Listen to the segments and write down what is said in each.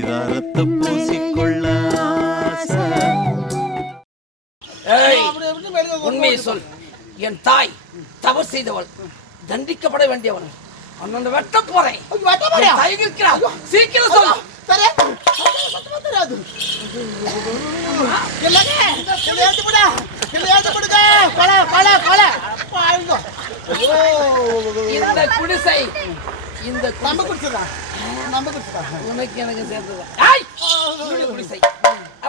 பரிதாரத்தை பூசிக்கொள்ள உண்மையை சொல். என் தாய் தவறு செய்தவள், தண்டிக்கப்பட வேண்டியவள். அண்ணன் வெட்ட போறேன். சீக்கிரம் சொல். இந்த குடிசை இந்த நம்ம குடிசைதான், உனக்கு எனக்கு சேர்ந்தது குடிசை.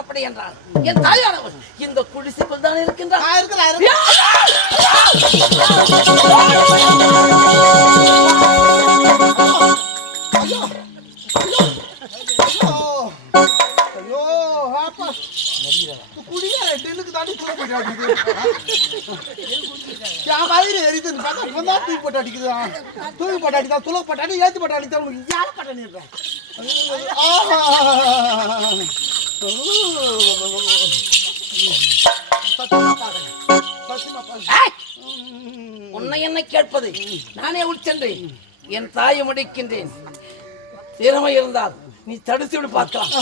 அப்படி என்றால் என் தாயானவள் இந்த குடிசைக்குள் தான் இருக்கின்றார். உன்னை என்ன கேட்பது? நானே உட்சென்றேன் என் தாயை முடிக்கின்றேன். திறமை இருந்தால் நீ தடுத்து விடு பார்க்கலாம்.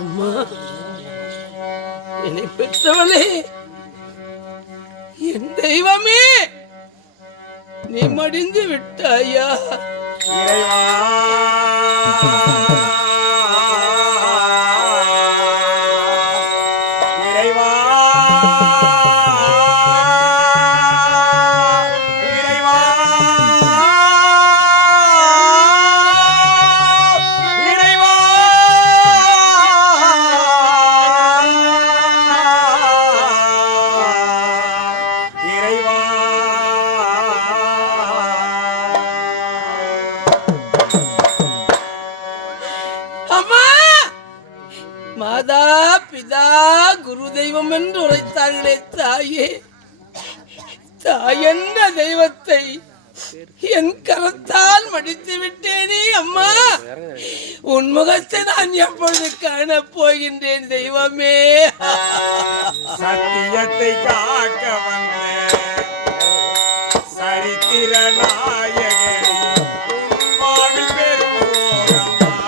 அம்மா, என்னை பெற்றவளே, என் தெய்வமே, நீ மடிந்து விட்டாயா? இறைவா, இறைவா, இறைவா, இறைவா, இறைவா. மாதா பிதா குரு தெய்வம் என்று உரைத்தார்களே தாயே, தாயென்ற தெய்வத்தை என் கரத்தால் மடித்து விட்டேனே அம்மா. உன் முகத்தை நான் எப்பொழுது காணப் போகின்றேன் தெய்வமே? சத்தியத்தை காக்க வந்த சரித்திர நாயகனே, வாழ்வில் பெருமோகமாய்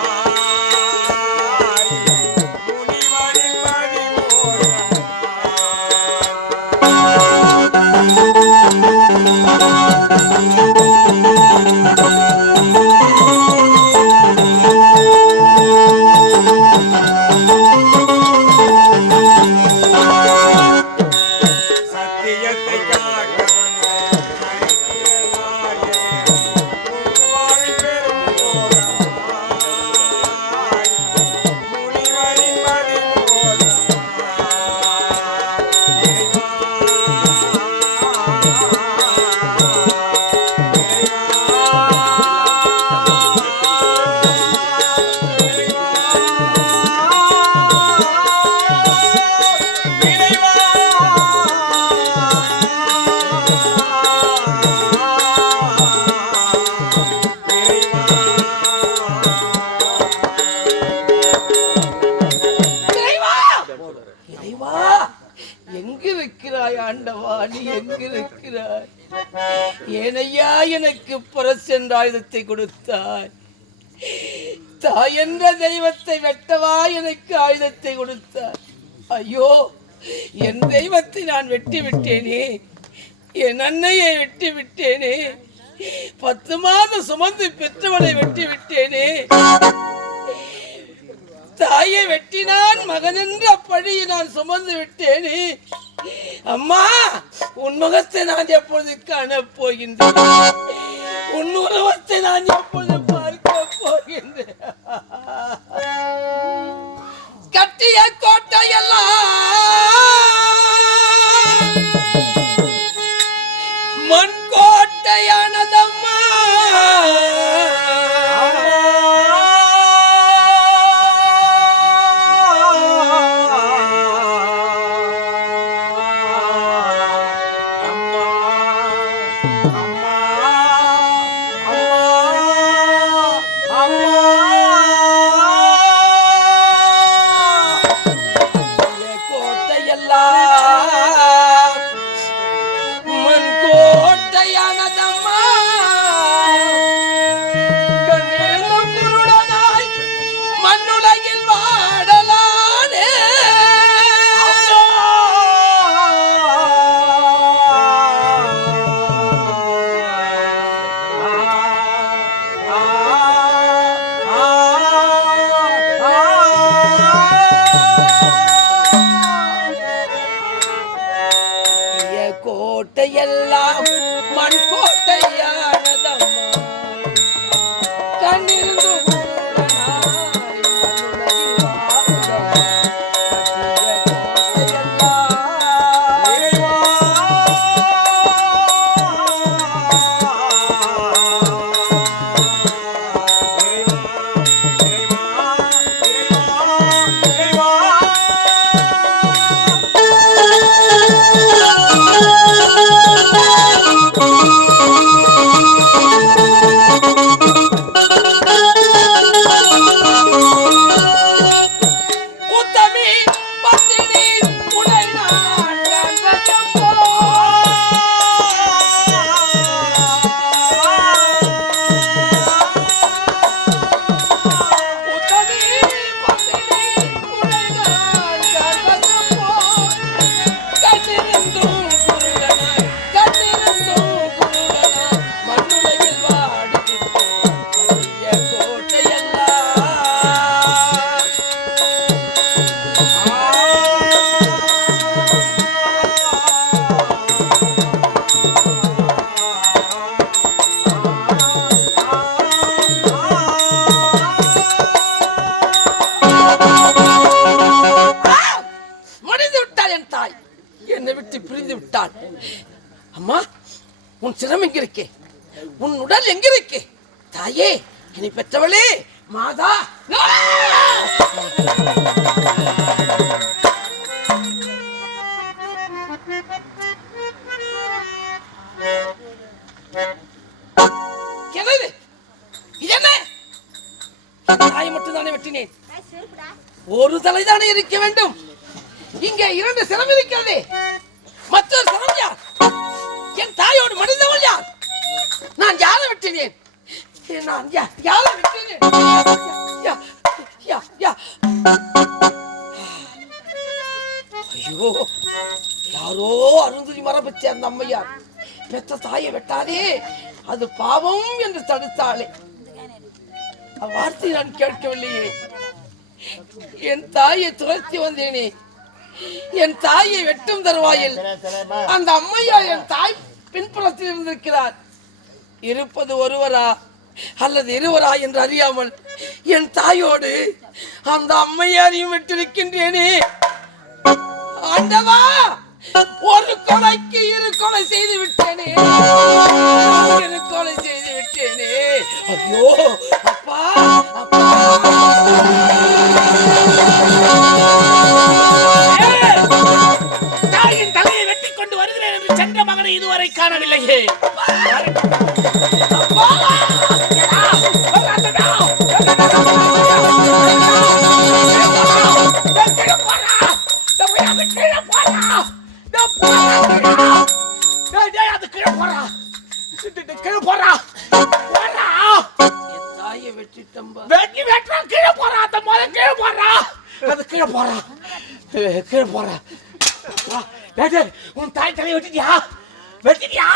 முனிவரின் சத்தியத்தை காக்க வந்த சரித்திர நாயகனே, வாழ்வில் பெருமோகமாய் முனிவரின் எங்கிருக்கிறாய் ஆண்டவா? நீ எங்கிருக்கிறாய்? ஏனையா எனக்கு புறச்சென்ற ஆயுதத்தை கொடுத்தாய்? தாய் என்ற தெய்வத்தை வெட்டவா எனக்கு ஆயுதத்தை கொடுத்தாய்? ஐயோ, என் தெய்வத்தை நான் வெட்டி விட்டேனே, என் அன்னையை வெட்டி விட்டேனே, 10 மாதம் சுமந்து பெற்றவனை வெட்டி விட்டேனே. தாயை வெட்டினான் மகன் என்ற பழியை நான் சுமந்து விட்டேனே. அம்மா, உன் முகத்தை நான் எப்பொழுது காணப் போகின்றேன்? உன் உருவத்தை நான் எப்பொழுது பார்க்க போகின்றேன்? கட்டிய கோட்டையெல்லாம் மண் கோட்டையானதம்மா. எல்லாம் மண் கோட்டையானதம்மா கண்ணிருந்து என்னை விட்டு பிரிந்து விட்டாள். அம்மா, உன் சிரம் எங்க இருக்கே? உன் உடல் எங்க இருக்கே? தாயே, என்னை பெற்றவளே மாதா. தாயை மட்டும் தானே வெட்டினேன். ஒரு தலைதானே இருக்க வேண்டும். இங்கே 2 சிரம் இருக்கிறது. மற்றொரு சிரம் யார்? என் தாயோடு மனிதவள் யார்? நான் யாரை வெட்டினேன்? நான் யாரை வெட்டினேன்? ஐயோ, யாரோ அருந்ததி மரபை சேர்ந்த அம்மையார் பெற்ற தாயை வெட்டாதே, அது பாவம் என்று தடுத்தாளே. அவ்வார்த்தை நான் கேட்கவில்லையே. என் தாயை துரத்தி வந்தேனே. என் தாயை வெட்டும் தருவாயில் அந்த அம்மையார் என் தாய் பின்புறத்தில் இருந்திருக்கிறார். இருப்பது ஒருவரா அல்லது இருவரா என்று அறியாமல் என் தாயோடு அந்த அம்மையாரையும் விட்டிருக்கின்றேனே. ஆண்டவா, ஒரு கொலைக்கு 2 கொலை செய்து விட்டேனே. 2 கொலை செய்து விட்டேனே. ஐயோ அப்பா, அப்பா. தாயின் தலையை வெட்டி கொண்டு வருகிறேன் என்று சென்ற மகனை இதுவரை காணவில்லையே. உன் தாய் தலையை வெட்டிட்டியா? வெட்டிட்டியா?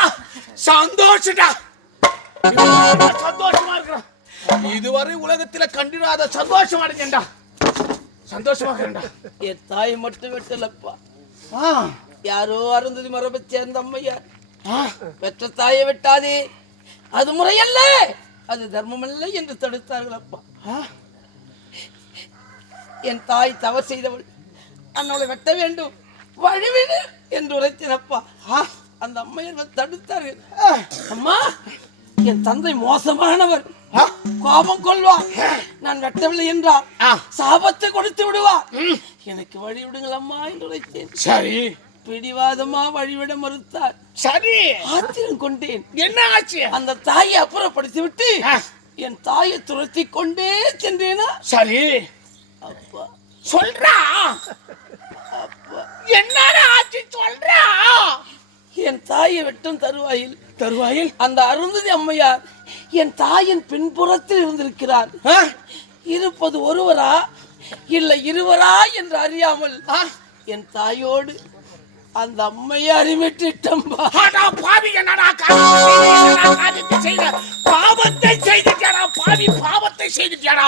சந்தோஷமா இருக்கிறான். இதுவரை உலகத்துல கண்டிராத சந்தோஷமா இருக்கேன்டா. சந்தோஷமாக இருக்கேன்டா. என் தாய் மட்டும் வெட்டலப்பா. யாரோ அருந்ததி மரபை சேர்ந்த அம்மையார் பெற்ற தாயை வெட்டாதே, அது முறையல்ல, அது தர்மமல்ல என்று தடுத்தார்கள் அப்பா. என் தாய் தவறு செய்தவள், அன்னவளை வெட்ட வேண்டும், வழிவிடு என்று உரைத்தனப்பா. அந்த அம்மையர்கள் தடுத்தார்கள். அம்மா, என் தந்தை மோசமானவர், கோபம் கொள்வார், நான் வெட்டவில்லை என்றால் சாபத்தை கொடுத்து விடுவார், எனக்கு வழி விடுங்கள் அம்மா என்று உரைத்தேன். சரி, பிடிவாதமா வழிவிட மறுத்தார். சரி, ஆத்திரம் கொண்டேன். என்ன ஆச்சு? அந்த தாயை அப்புறப்படுத்தி விட்டு என் தாயை துரத்தி கொண்டே சென்றேனா. சரி அப்பா சொல்றா, அப்பா என்னடா ஆச்சு சொல்றா. என் தாயை வெட்டும் தருவாயில் அந்த அருந்ததி அம்மையார் என் தாயின் பின்புறத்தில் இருந்திருக்கிறார். இருப்பது ஒருவரா இல்லை இருவரா என்று அறியாமல் என் தாயோடு அந்த அம்மையாரை வெட்டிட்டம்பா. பாவி, என்னடா பாவத்தை செய்துட்டாடா பாவி, பாவத்தை செய்துட்டாடா.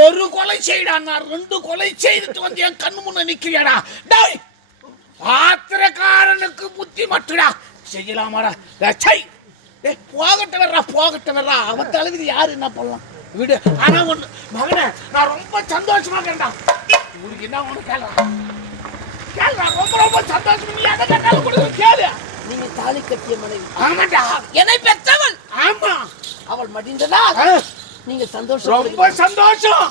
ஒரு கொலை செய்யடா, 2 கொலை செய்துட்டு வந்து என் கண்ணு முன்ன நிக்கிறியாடா. ஆத்திரக்காரனுக்கு புத்தி மட்டுடா. செய்யலாமாடா சை டேய் போகட்ட வர்றா அவன் தலைவிதி யாரு என்ன பண்ணலாம் விடு ஆனா ஒண்ணு மகனே நான் ரொம்ப சந்தோஷமா இருக்கேன்டா உனக்கு என்ன ஒண்ணு கேளுடா ரொம்ப சந்தோஷம் நீ எதை கேட்டாலும் கொடுக்க கேளு நீங்க தாலி கட்டிய மனைவி ஆமாடா என்னை பெற்றவள் ஆமா அவள் மடிந்ததா நீங்க சந்தோஷம் ரொம்ப சந்தோஷம்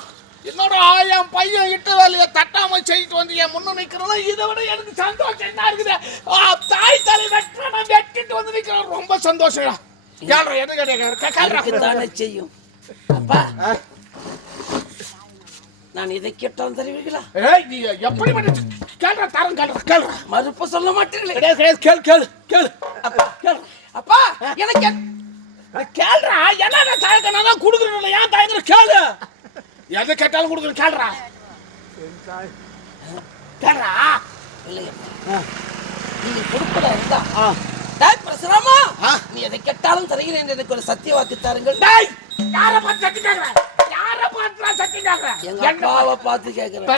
என்னோட என் பையன் இட்டு வேலையை தட்டாம செய்யிட்டு வந்து என் முன்ன நிக்கிறோம் இதை விட எனக்கு சந்தோஷம் என்ன இருக்குது தாய் தலை வெட்டிட்டு வந்து நிக்கிறோம் ரொம்ப சந்தோஷம் கேள்றா எது தானே செய்யும் அப்பா நான் இதை கேட்டாலும் தருவீங்களா நீ எப்படி கேள்றா தரம் கேள்றா மறுப்பு சொல்ல மாட்டீங்களே கேளு அப்பா எனக்கு கேள்றா என்ன தயக்க நான் தான் கொடுக்குறேன் ஏன் தயங்குற கேளு எதை கேட்டாலும் கொடுக்குறேன் கேள்றா இல்லையா நீங்க கொடுப்பதா இருந்தா டேய் பிரசராமா நீ எதை கேட்டாலும் தருகிறேன் எனக்கு ஒரு சத்திய வாக்கு தாருங்கள் டேய் யாரை பார்த்து சத்தி கேக்குற யாரை பார்த்து சத்தி கேக்குற எங்க அப்பாவை பார்த்து கேக்குறேன்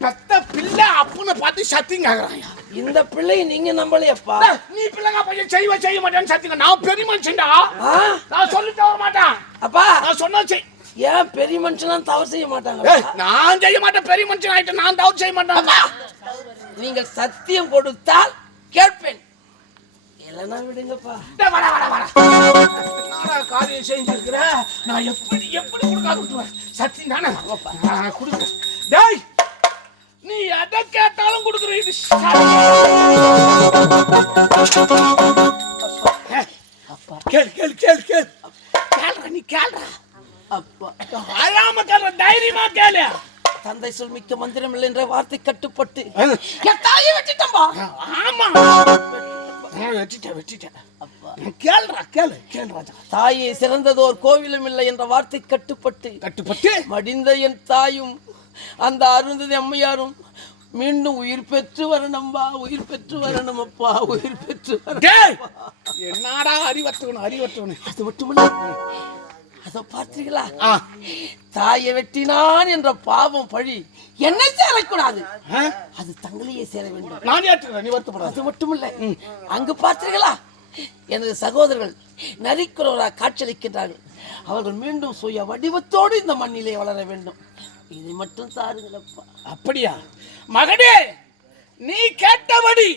பெத்த பிள்ளை அப்பனை பார்த்து சத்தி கேக்குறான் இந்த பிள்ளை நீங்க நம்பலையப்பா நீ பிள்ளைங்க பையன் செய்ய மாட்டேன்னு சத்திங்க நான் பெரிய மனுஷன்டா நான் சொல்லி தவற மாட்டேன் அப்பா நான் சொன்னா செய் ஏன் பெரிய மனுஷன் தவறு செய்ய மாட்டாங்க நான் செய்ய மாட்டேன் பெரிய மனுஷன் ஆயிட்டு நான் தவறு செய்ய மாட்டேன் நீங்கள் சத்தியம் கொடுத்தால் கேட்பேன் இல்லைன்னா விடுங்கப்பா காரியம் செஞ்சிருக்கிற நான் எப்படி கொடுக்காது சத்தியம் தானே கொடுக்குறேன் டேய் நீ எதை கேட்டாலும் கொடுக்குற இது அப்பா கேள்றா நீ கேள்றா அப்பா ஆயாம கேள்ற தைரியமா கேளு தந்தை சொல் மிக்க மந்திரம் இல்லை என்ற வார்த்தை கட்டுப்பட்டு என் தாயை வெட்டிட்டம்பா ஆமா வெட்டிட்டேன் அப்பா கேள்றா தாயை சிறந்ததோர் கோவிலும் இல்லை என்ற வார்த்தை கட்டுப்பட்டு மடிந்த என் தாயும் அந்த அருந்ததி அம்மையாரும் மீண்டும் உயிர் பெற்று வரணும்பா உயிர் பெற்று வரணும் அப்பா உயிர் பெற்று என்னடா அறிவற்றவன் அது மட்டுமில்ல அதோ பார்த்தீங்களா தாயை வெட்டினான் என்ற பாவம் பழி என்னை சேரக்கூடாது அது தங்களையே சேர வேண்டும் நான் ஏற்றுக்கிறேன் நீ வருத்தப்படாத அது மட்டுமில்ல அங்கு பார்த்தீர்களா எனது சகோதரர்கள் நரிக்குறவராக காட்சியளிக்கின்றார்கள் அவர்கள் மீண்டும் சுய வடிவத்தோடு இந்த மண்ணிலே வளர வேண்டும் இதை மட்டும் தாருங்களப்பா அப்படியா மகனே நீ கேட்டபடி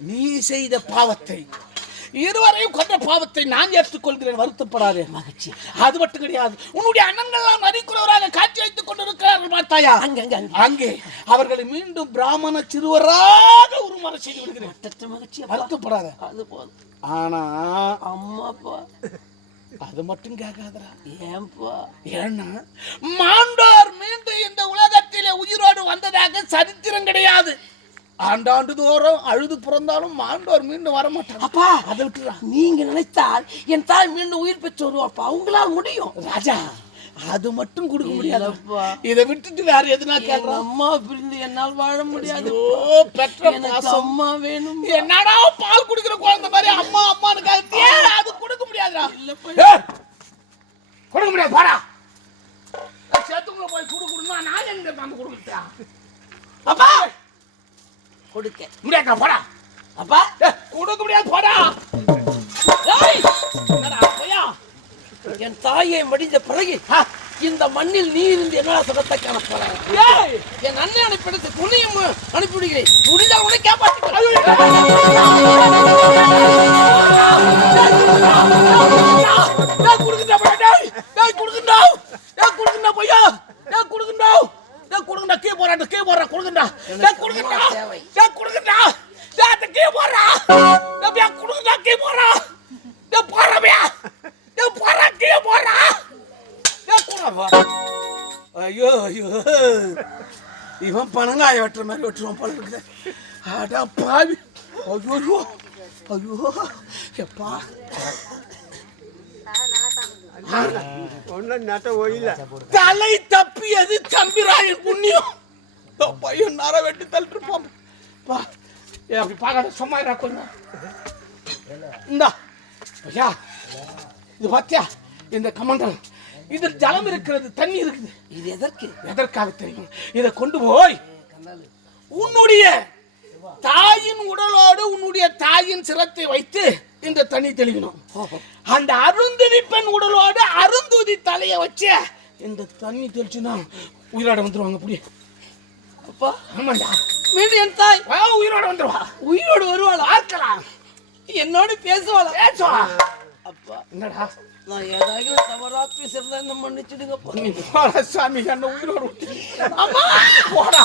நீ செய்த பாவத்தை இருவரையும் கொண்ட பாவத்தை நான் ஏற்றுக்கொள்கிறேன் வருத்தப்படாதே மகிழ்ச்சி அது மட்டும் கிடையாது உன்னுடைய அண்ணன்கள் நரிக்குறவராக காட்சி வைத்துக் கொண்டிருக்கிறார்கள் பார்த்தாயா அங்கே அவர்களை மீண்டும் பிராமண சிறுவராக உருமாற செய்து விடுகிறேன் மகிழ்ச்சி வருத்தப்படாத அது போதும் ஆனா அம்மாப்பா அது மட்டும் கேட்காதரா ஏன்பா ஏன்னா மாண்டோர் மீண்டும் இந்த உலகத்திலே உயிரோடு வந்ததாக சரித்திரம் கிடையாது ஆண்டாண்டு தோறும் அழுது பிறந்தாலும் மாண்டோர் மீண்டும் வர மாட்டாங்க அப்பா அதை விட்டுறா நீங்க நினைத்தால் என் தாய் மீண்டும் உயிர் பெற்று வருவாப்பா அவங்களால முடியும் ராஜா அது மட்டும் கொடுக்க முடியாதுப்பா இதை விட்டுட்டு வேற எதுனா கேட்கலாம் அம்மா பிரிந்து என்னால் வாழ முடியாது பெற்ற அம்மா வேணும் என்னடா பால் குடிக்கிற குழந்தை மாதிரி அம்மா அம்மான்னு அது கொடுக்க முடியாதுடா கொடுக்க முடியாது பாடா சேர்த்துக்குள்ள போய் கொடுக்கணும்னா நான் எங்க நம்ம கொடுக்கிட்டா அப்பா கொடுக்க முடியாதா போடா அப்பா கொடுக்க முடியாது போடா என்னடா போயா என் தாயை மடிந்த பிறகு இந்த மண்ணில் நீ இருந்து என்னடா சுகத்தை காண போறாங்க என் அண்ணன் அனுப்பிடுத்து துணியும் அனுப்பிவிடுகிறேன் முடிந்தால் உன்னை ஐயோ ஐயோ இவன் பணங்காய வெட்டுற மாதிரி வெட்டுவான் போல இருக்குது அடா பாவி ஐயோ ஐயோ எப்பா தலை தப்பியது தம்பிராயன் புண்ணியம் பையன் நர வெட்டி தள்ளிருப்பான் அப்படி பார்க்க சும்மா கொஞ்சம் இந்தா ஐயா இது பாத்தியா இந்த கமண்டல் இதில் ஜலம் இருக்கிறது தண்ணி இருக்குது இது எதற்காக தெரியும் இதை கொண்டு போய் உன்னுடைய தாயின் உடலோடு உன்னுடைய என்னுடைய தாயின் சிரத்தை வைத்து இந்த தண்ணி தெளிக்கணும். அந்த அருந்ததி பெண் உடலோடு அருந்ததி தலையை வச்சு இந்த தண்ணி தெளிச்சுனா உயிரோட வந்துருவாங்க. அப்படி அப்பா ஆமாண்டா. மீண்டும் என் தாய் உயிரோட வந்துருவா. உயிரோடு வருவாள். பார்க்கலாம். என்னோடு பேசுவாள். பேசுவா. அப்பா என்னடா நான் ஏதாவது தவறா பேசுறதா என்ன மன்னிச்சிடுங்கப்பா. நீ போடா சாமி, என்ன உயிரோட விட்டு. அம்மா போடா.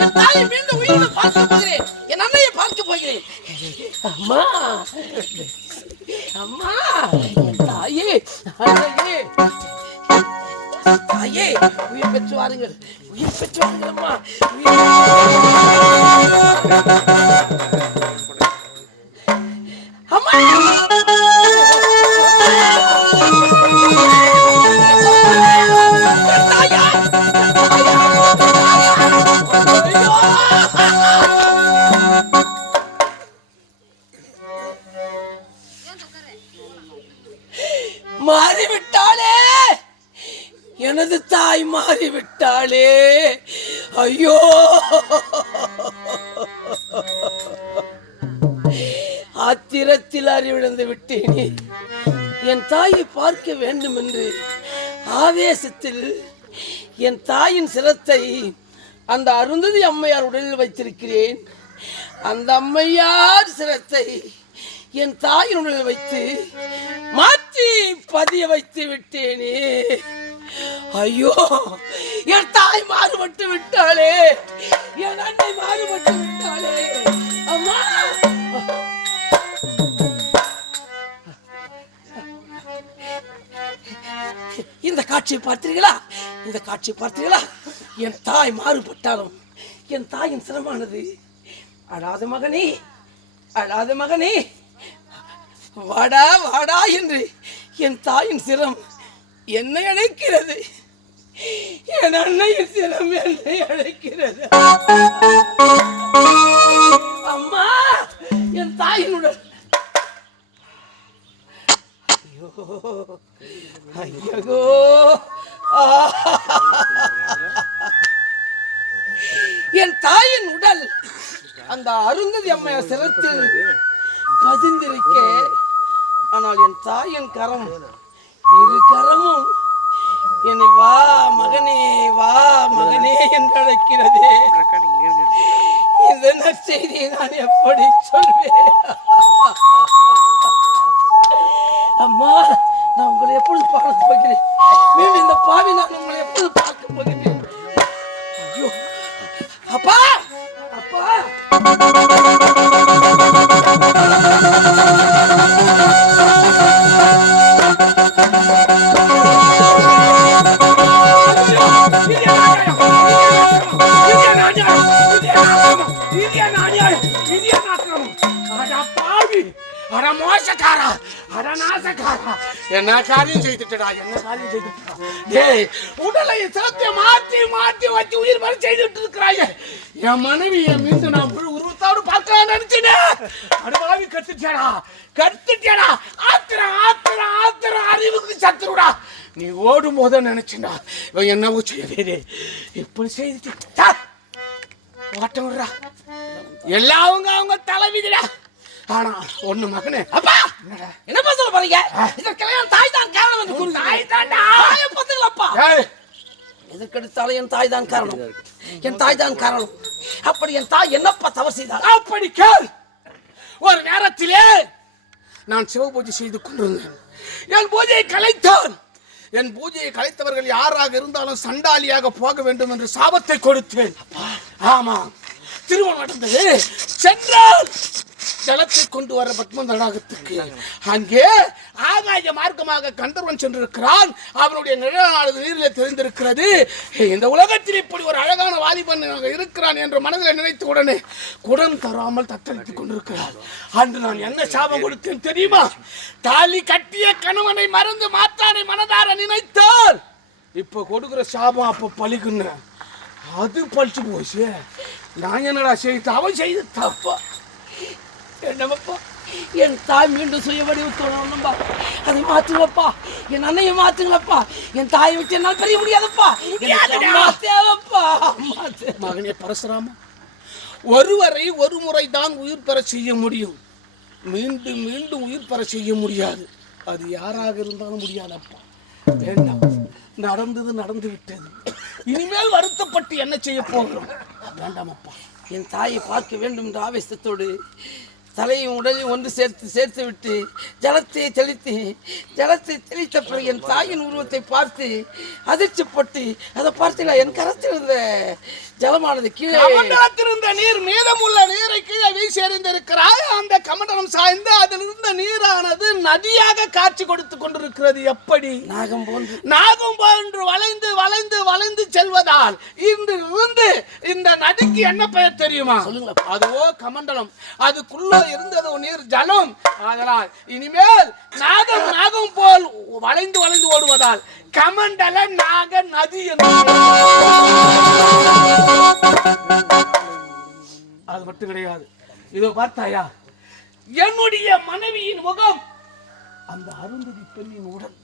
என் தாயை மீண்டும் உயிரோடு பார்க்க போகிறேன். என் அண்ணையை பார்க்க போகிறேன். அம்மா அம்மா தாயே அண்ணையே தாயே உயிர் பெற்று வாருங்கள். உயிர் பெற்று வாருங்கள் அம்மா. அம்மா மாறிவிட்டாளே, எனது தாய் மாறிவிட்டாளே. ஐயோ, ஆத்திரத்தில் அறிவிழந்து விட்டேனே. என் தாயை பார்க்க வேண்டும் என்று ஆவேசத்தில் என் தாயின் சிரத்தை அந்த அருந்ததி அம்மையார் உடலில் வைத்திருக்கிறேன். அந்த அம்மையார் சிரத்தை என் தாயின் உடலில் வைத்து மாற்றி பதிய வைத்து விட்டேனே. ஐயோ, என் தாய் மாறுபட்டு விட்டாளே, என் அன்னை மாறுபட்டு விட்டாளே. அம்மா இந்த காட்சியை பார்த்தீர்களா? இந்த காட்சியை பார்த்தீர்களா? என் தாய் மாறுபட்டாலும் என் தாயின் சிரமானது அழாத மகனே, அழாத மகனே, வாடா வாடா என்று என் தாயின் சிரம் என்னை அழைக்கிறது. என் அன்னையின் சிரம் என்னை அழைக்கிறது. அம்மா, என் தாயினுடன் ஐயோ ஐயோ என் தாயின் உடல் அந்த அருந்ததி அம்மையார் சிரத்தில் பதிந்திருக்க, ஆனால் என் தாயின் கரம், இரு கரமும் என்னை வா மகனே, வா மகனே என்று அழைக்கிறதே. இந்த நற்செய்தியை நான் எப்படி சொல்வேன்? அம்மா, நான் உங்களை எப்பொழுது பார்க்க போகிறேன்? மீண்டும் இந்த பாவி நான் உங்களை எப்பொழுது பார்க்க போகிறேன்? ஐயோ அப்பா, அப்பா. என்ன காரியம் செய்துட்டா? என்ன காரியம் செய்துட்டா? டேய், உடலை சத்திய மாத்தி மாத்தி வச்சு உயிர் வரை செய்துட்டு இருக்கிறாங்க. என் மனைவி என் மீது நான் உருவத்தோடு பார்க்க நினைச்சேன். அடுவாவி கத்துட்டா, கத்துட்டா. ஆத்திரம் ஆத்திரம் ஆத்திரம் அறிவுக்கு சத்துருடா. நீ ஓடும் போத நினைச்சுடா இவன் என்னவோ செய்யவே இப்படி செய்துட்டா. ஓட்டம் விடுறா, எல்லாம் அவங்க தலைவிதிடா. ஆனா ஒண்ணு மகனே. அப்பா, என்ன சொல்ல போறீங்க? இதற்கெல்லாம் தாய் தான் காரணம் என்று கூறுங்க. தாய் தாண்டா பத்துங்களப்பா. எதற்கெடுத்தாலும் என் தாய் தான் காரணம், என் தாய் தான் காரணம். அப்படி என் தாய் என்னப்பா தவறு செய்தார்? அப்படி கேள். ஒரு நேரத்திலே நான் சிவ பூஜை செய்து கொண்டிருந்தேன். என் பூஜையை கலைத்தான். என் பூஜையை கலைத்தவர்கள் யாராக இருந்தாலும் சண்டாலியாக போக வேண்டும் என்று சாபத்தை கொடுத்தேன். ஆமா, திருமணம் நடந்தது. சென்றால் ஜலத்தை கொண்டு வர பத்ம தடாகத்துக்கு. அங்கே ஆகாய மார்க்கமாக கந்தர்வன் சென்றிருக்கிறான். அவனுடைய நிழலானது நீரில் தெரிந்திருக்கிறது. இந்த உலகத்தில் இப்படி ஒரு அழகான வாலிபன் இருக்கிறான் என்று மனதில் நினைத்த உடனே குடம் தராமல் தத்தளித்துக் கொண்டிருக்கிறார். அன்று நான் என்ன சாபம் கொடுத்தேன் தெரியுமா? தாலி கட்டிய கணவனை மறந்து மாற்றானை மனதார நினைத்தால் இப்ப கொடுக்கிற சாபம் அப்ப பலிக்குன்னு அது பழிச்சு போச்சு. நான் என்னடா செய்து அவன் செய்து தப்பா? என்னப்பா என் தாய் மீண்டும் சுய வடிவத்தோடப்பா. அதை மாத்துங்களப்பா. என் அண்ணையை மாத்துங்களப்பா. என் தாயை விட்டு என்னால் பெரிய முடியாதப்பா. தேவைப்பா. மகனே பரசுராமா, ஒருவரை ஒரு முறைதான் உயிர் பெற செய்ய முடியும். மீண்டும் மீண்டும் உயிர் பெற செய்ய முடியாது. அது யாராக இருந்தாலும் முடியாதப்பா. வேண்டாம், நடந்தது நடந்து விட்டது. இனிமேல் வருத்தப்பட்டு என்ன செய்ய போகிறோம்? வேண்டாம் அப்பா. என் தாயை பார்க்க வேண்டும் என்ற ஆவேசத்தோடு தலையும் உடலையும் ஒன்று சேர்த்து விட்டு ஜலத்தை தெளித்த பிறகு என் தாயின் உருவத்தை பார்த்து அதிர்ச்சிப்பட்டு அதை பார்த்தீங்களா, என் கரத்தில் இருந்த ஜலமானது கீழே இருந்த நீர் மீதமுள்ள நீரை கீழே வீசி எறிந்திருக்கிறாய். அந்த கமண்டலம் சாய்ந்து அதில் இருந்த நீரானது நதியாக காட்சி கொடுத்து கொண்டிருக்கிறது. எப்படி? நாகம் போன்று வளைந்து வளைந்து வளைந்து செல்வதால் இருந்து இந்த நதிக்கு என்ன பெயர் தெரியுமா? சொல்லுங்க. அதுவோ கமண்டலம். அதுக்குள்ள இருந்தது நீர் ஜலம். அதனால் இனிமேல் நாகம் போல் வளைந்து வளைந்து ஓடுவதால் கமண்டல நாக நதி என்று. அது மட்டும் கிடையாது. இதோ பார்த்தாயா, என்னுடைய மனைவியின் முகம், அந்த அருந்ததி பெண்ணின் உடல்.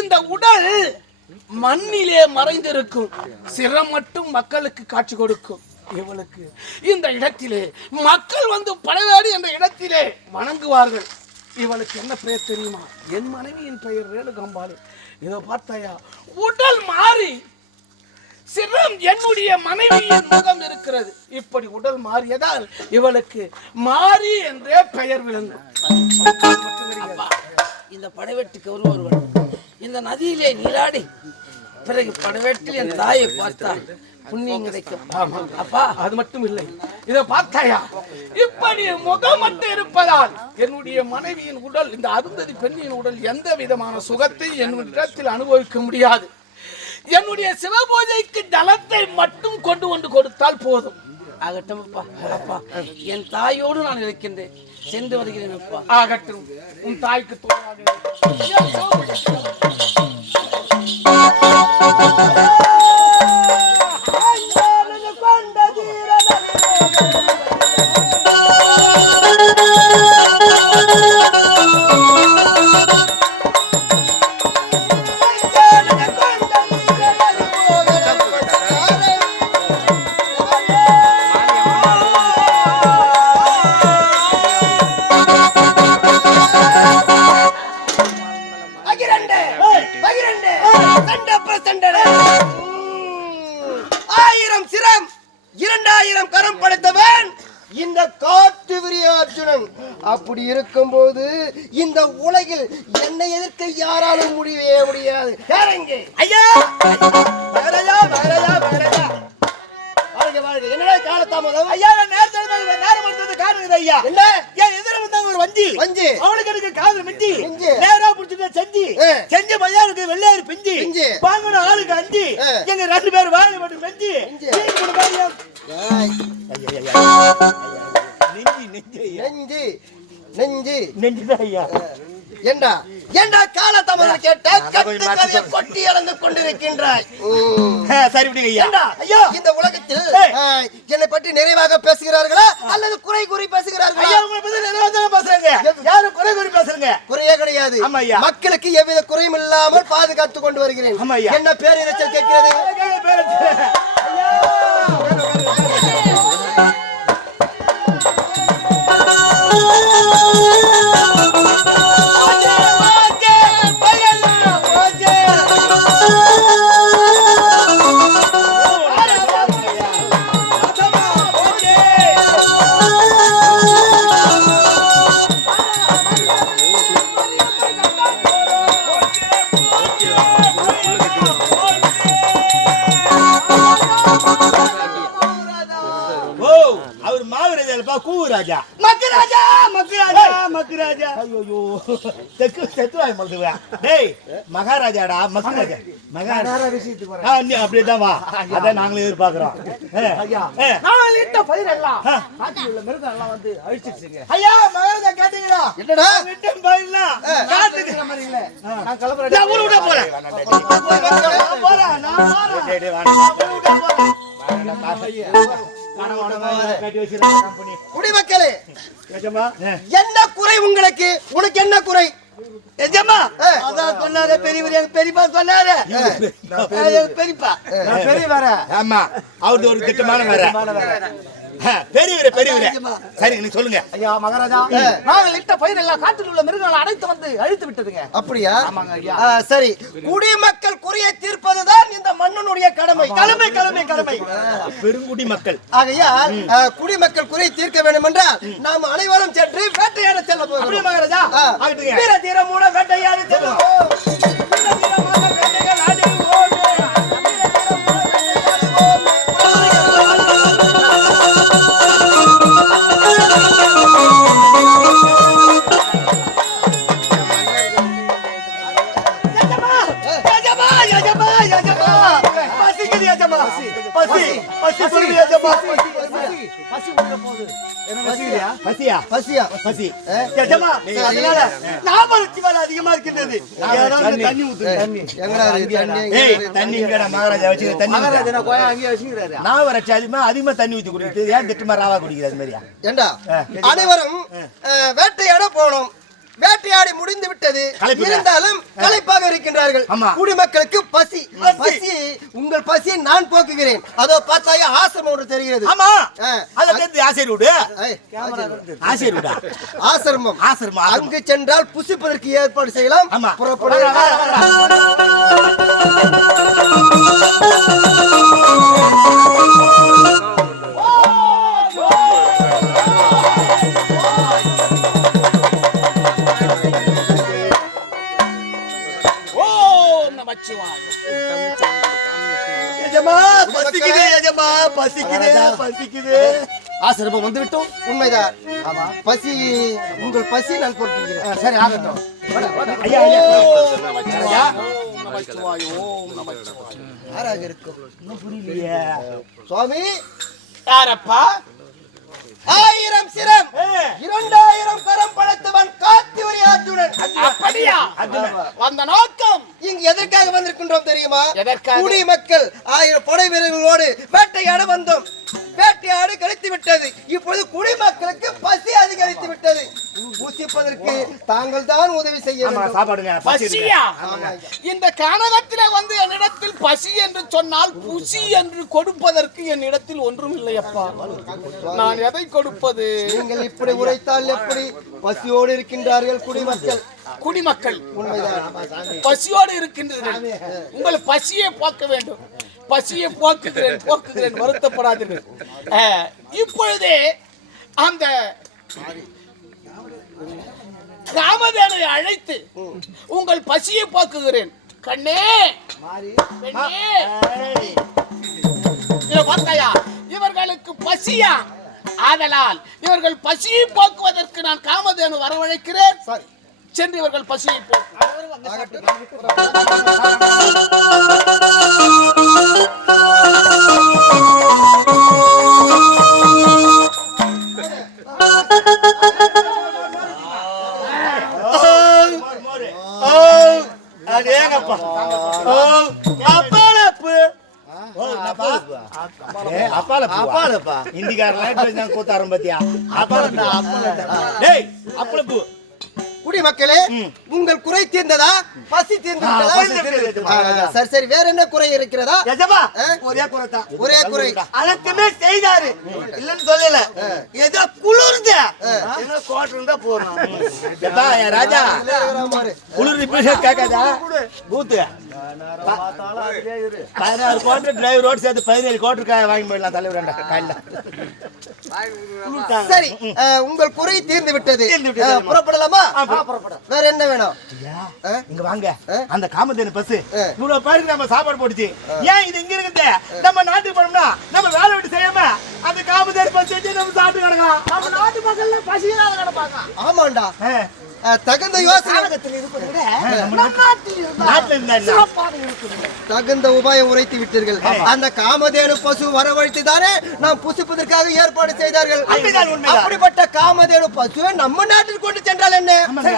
இந்த உடல் மண்ணிலே மறைந்திருக்கும். சிரம் மட்டும் மக்களுக்கு காட்சி கொடுக்கும். இவளுக்கு இந்த இடத்திலே மக்கள் வந்து படைவேடு என்ற இடத்திலே வணங்குவார்கள். இவளுக்கு என்ன பெயர் தெரியுமா? என் மனைவியின் பெயர் ரேணுகாம்பாள். இதோ பார்த்தாயா, உடல் மாறி சிரம் என்னுடைய மனைவியின் முகம் இருக்கிறது. இப்படி உடல் மாறியதால் இவளுக்கு மாறி என்றே பெயர் விளங்கும். இந்த படைவெட்டுக்கு ஒருவன் இந்த நதியிலே நீராடி பிறகு படைவெட்டில் என் தாயை பார்த்தால் புண்ணியம் கிடைக்கும். அப்பா, அது மட்டும் இல்லை. இதை பார்த்தாயா, இப்படி முகம் மட்டும் இருப்பதால் என்னுடைய மனைவியின் உடல், இந்த அருந்ததி பெண்ணின் உடல் எந்த விதமான சுகத்தை என்னிடத்தில் அனுபவிக்க முடியாது. என்னுடைய சிவபூஜைக்கு ஜலத்தை மட்டும் கொண்டு வந்து கொடுத்தால் போதும். ஆகட்டும் அப்பா. அப்பா, என் தாயோடு நான் இருக்கின்றேன், சென்று வருகிறேன் அப்பா. ஆகட்டும், உன் தாய்க்கு தோழாக. அப்படி இருக்கும்போது இந்த உலகில் என்னை எதிர்க்க யாராலும் முடியவே முடியாது. ஐயா, என்னடா காலதாமதம்? ஐயா, நேரம் வந்தது காரணம் ஐயா. என்ன ஏன் எதிர வந்தாங்க? ஒரு வஞ்சி அவனுக்கு எனக்கு காதல் மிஞ்சி நேரா புடிச்சிட்டு செஞ்சு பையனுக்கு வெள்ளையாரு பிஞ்சி வாங்கின ஆளுக்கு அஞ்சி எங்க 2 பேர் வாழை மட்டும் பெஞ்சி ஏண்டா காலதாமதம் கேட்ட கொட்டி இழந்து கொண்டிருக்கின்றாய். இந்த உலகத்தில் என்னை பற்றி நிறைவாக பேசுகிறார்களா அல்லது குறை கூறி பேசுகிறார்களா? குறையே கிடையாது. மக்களுக்கு எவ்வித குறையும் இல்லாமல் பாதுகாத்துக் கொண்டு வருகிறேன். என்ன பேரிரைச்சல் கேட்கிறது? மகாராஜாடா, அப்படியேதான் வா. அதான் நாங்களே எதிர்பார்க்கிறோம். ஐயா, மகாராஜா கேட்டீங்களா? என்னடா பயிரெல்லாம் குடிமக்களே, என்ன குறை குறை உங்களுக்கு? உனக்கு என்ன குறை? எஜமா அதான் சொன்னாரு பெரியவர், எங்க பெரியப்பா சொன்னாரு. எங்க பெரியப்பா ஆமா அவரு ஒரு திட்டமான வேற பெரியவரே சரி நீ சொல்லுங்க. ஐயா மகாராஜா, நாங்கள் இட்ட பயிர் எல்லாம் காட்டில் உள்ள மிருகங்களை அடைத்து வந்து அழித்து விட்டதுங்க. அப்படியா? ஆமாங்க ஐயா. சரி, குடிமக்கள் குறையை தீர்ப்பதுதான் இந்த மன்னனுடைய கடமை. கடமை கடமை கடமை. பெருங்குடி மக்கள் ஆகையால் குடிமக்கள் குறையை தீர்க்க வேண்டும் என்றால் நாம் அனைவரும் சென்று வேட்டையாட செல்ல போகிறோம். மகாராஜா வீர தீரமூட வேட்டையாடி செல்லுவோம். வீர தீரமாக வேட்டைகள் ஆடுவோம். அதிகமா இருக்கின்றது. அதிகமா தண்ணி ஊத்தி குடிக்கிறது ஏன் திட்டமா ராவா குடிக்கிறது மாதிரியா? ஏண்டா அனைவரும் வேட்டையாட போனோம். வேட்டையாடி முடிந்து விட்டது. இருந்தாலும் களைப்பாக இருக்கின்றார்கள். குடிமக்களுக்கு பசி. பசி உங்கள் பசியை நான் போக்குகிறேன். அதோ பார்த்தாயா ஆசிரமம் ஒன்று தெரிகிறது. ஆமா ஆசிரமம் அங்கு சென்றால் புசிப்பதற்கு ஏற்பாடு செய்யலாம். புறப்பட ஆசிரமம் வந்து விட்டோம். உண்மைதான். பசி உங்கள் பசி நான் பொறுத்துக்கிறேன். சரி ஆகட்டும். யாராக இருக்கும் சுவாமி? யாரப்பா? 1000 சிரம் 2000 கரம் படைத்தவன் காத்திவரி அர்ஜுனன். அப்படியா? அந்த நோக்கம் இங்கு எதற்காக வந்திருக்கின்றோம் தெரியுமா? எதற்காக? குடிமக்கள் 1000 படை வீரர்களோடு வேட்டையாட வந்தோம். வேட்டையாடு கழித்து விட்டது. இப்பொழுது குடிமக்களுக்கு பசி அதிகரித்து விட்டது. புசிப்பதற்கு தாங்கள் தான் உதவி செய்ய வேண்டும். பசியா? இந்த கனகத்திலே வந்து என்னிடத்தில் பசி என்று சொன்னால் புசி என்று கொடுப்பதற்கு என்னிடத்தில் ஒன்றும் இல்லையப்பா. நான் எதை கொடுப்பது? நீங்கள் இப்படி உரைத்தால் எப்படி? பசியோடு இருக்கின்றார்கள் குடிமக்கள். குடிமக்கள் பசியோடு இருக்கின்றனர். உங்கள் பசியை போக்க வேண்டும். பசியை போக்குகிறேன் வருத்தப்படாதீர்கள். இப்பொழுதே அந்த ராமதேவனை அழைத்து உங்கள் பசியை போக்குகிறேன். கண்ணே பார்த்தாயா? இவர்களுக்கு பசியா? ஆதலால் இவர்கள் பசியை போக்குவதற்கு நான் காமதேனு வரவழைக்கிறேன். சென்று இவர்கள் பசியை குடிமக்களே, உங்கள் குறை தீர்ந்ததா? பசி தீர்ந்ததா? சரி சரி, வேற என்ன குறை இருக்கிறதா? ஒரே குறை தான். ஒரே குறை. அனைத்துமே செய்தாரு, இல்லன்னு சொல்லல. ஏதோ குளிர்ந்து கோட்டை இருந்தா போறோம். ராஜா குளிர் கேட்காதா? பூத்து 16 கோட்டை டிரைவர் ரோடு சேர்த்து 17 கோட்டை வாங்கி போயிடலாம் தலைவர் காலைல. சரி, உங்கள் குறை தீர்ந்து விட்டது. புறப்படலாமா? வேற என்ன வேணும்? இங்க வாங்க. அந்த காமதேனு பஸ் இவ்வளவு பேருக்கு நம்ம சாப்பாடு போட்டுச்சு. ஏன் இது இங்க இருக்குது? நம்ம நாட்டுக்கு போனோம்னா நம்ம வேலை விட்டு செய்யாம அந்த காமதேனு பஸ் வச்சு நம்ம சாப்பிட்டு கிடக்கலாம். நம்ம நாட்டு மக்கள் பசியில்லாத கிடப்பாங்க. ஆமாண்டா, தகுந்த யோசனை. தகுந்த உபாயம் உரைத்து விட்டீர்கள். அந்த காமதேனு பசு வரவழைத்து தானே நாம் புசிப்பதற்காக ஏற்பாடு செய்தார்கள். அப்படிப்பட்ட காமதேனு பசுவை நம்ம நாட்டில் கொண்டு சென்றால் என்ன?